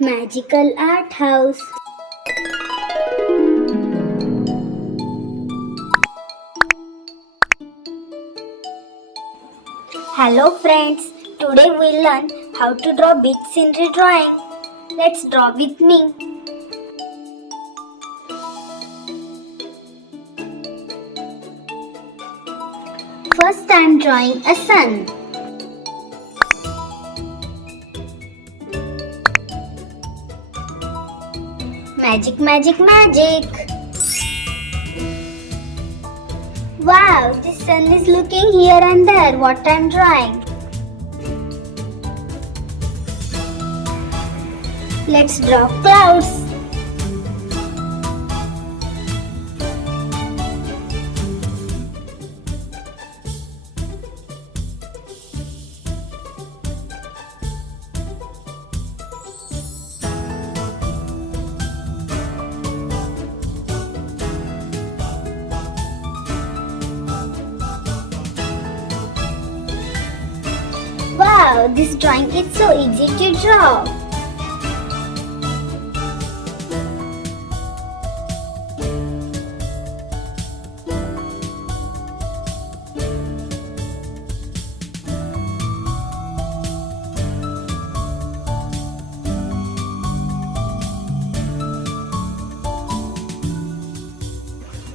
Magical Art House. Hello friends, today we'll learn how to draw big scenery drawing. Let's draw with me. First I'm drawing a sun. Magic, magic, magic. Wow, the sun is looking here and there what I'm drawing. Let's draw clouds. Wow, this drawing is so easy to draw.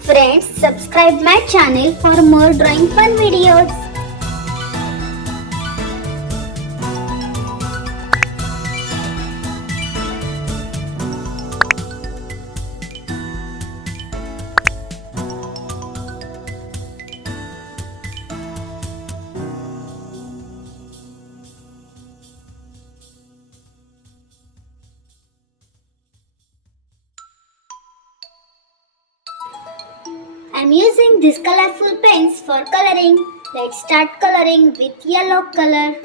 Friends, subscribe my channel for more drawing fun videos. I'm using these colorful pens for coloring. Let's start coloring with yellow color.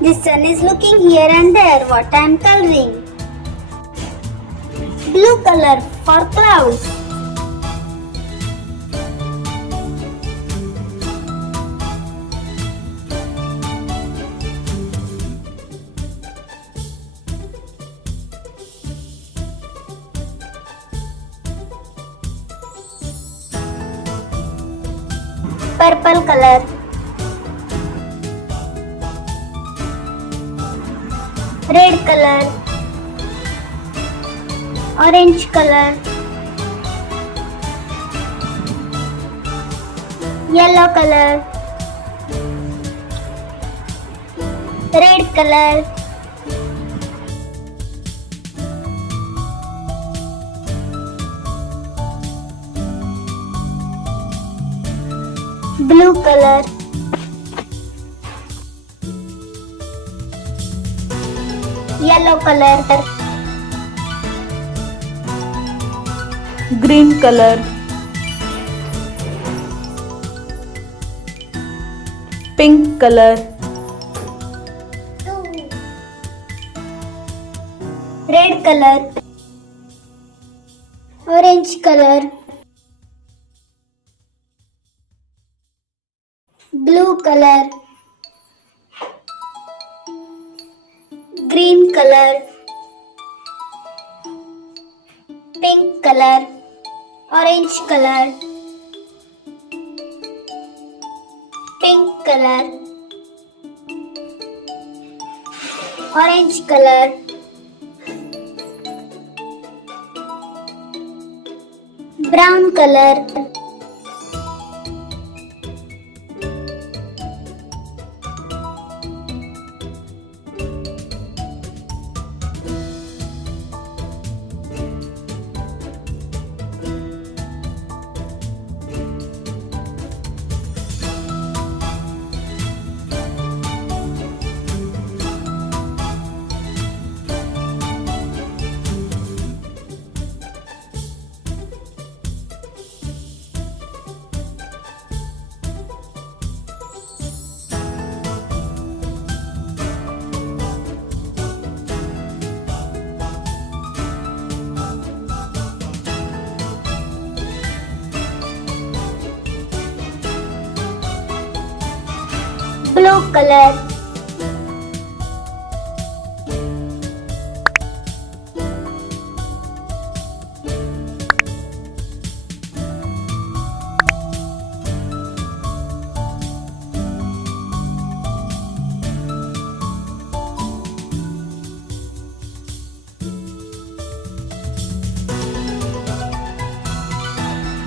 The sun is looking here and there what I am coloring. Blue color for clouds. Purple color. Red color, orange color, yellow color, red color, blue color, yellow color, green color, pink color, red color, orange color, blue color, green color, pink color, orange color, pink color, orange color, brown color, Blue color.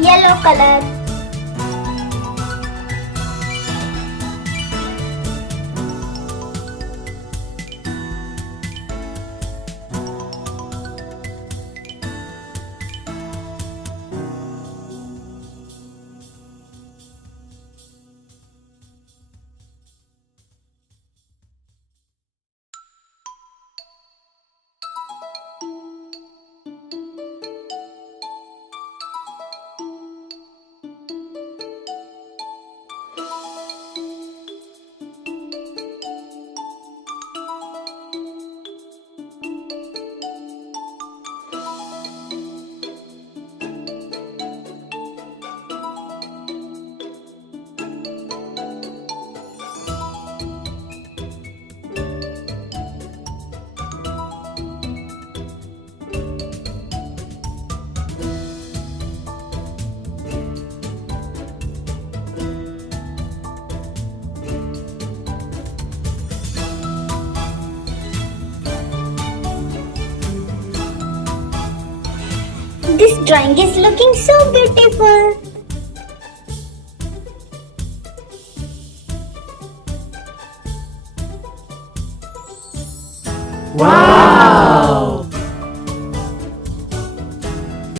Yellow color. This drawing is looking so beautiful. Wow!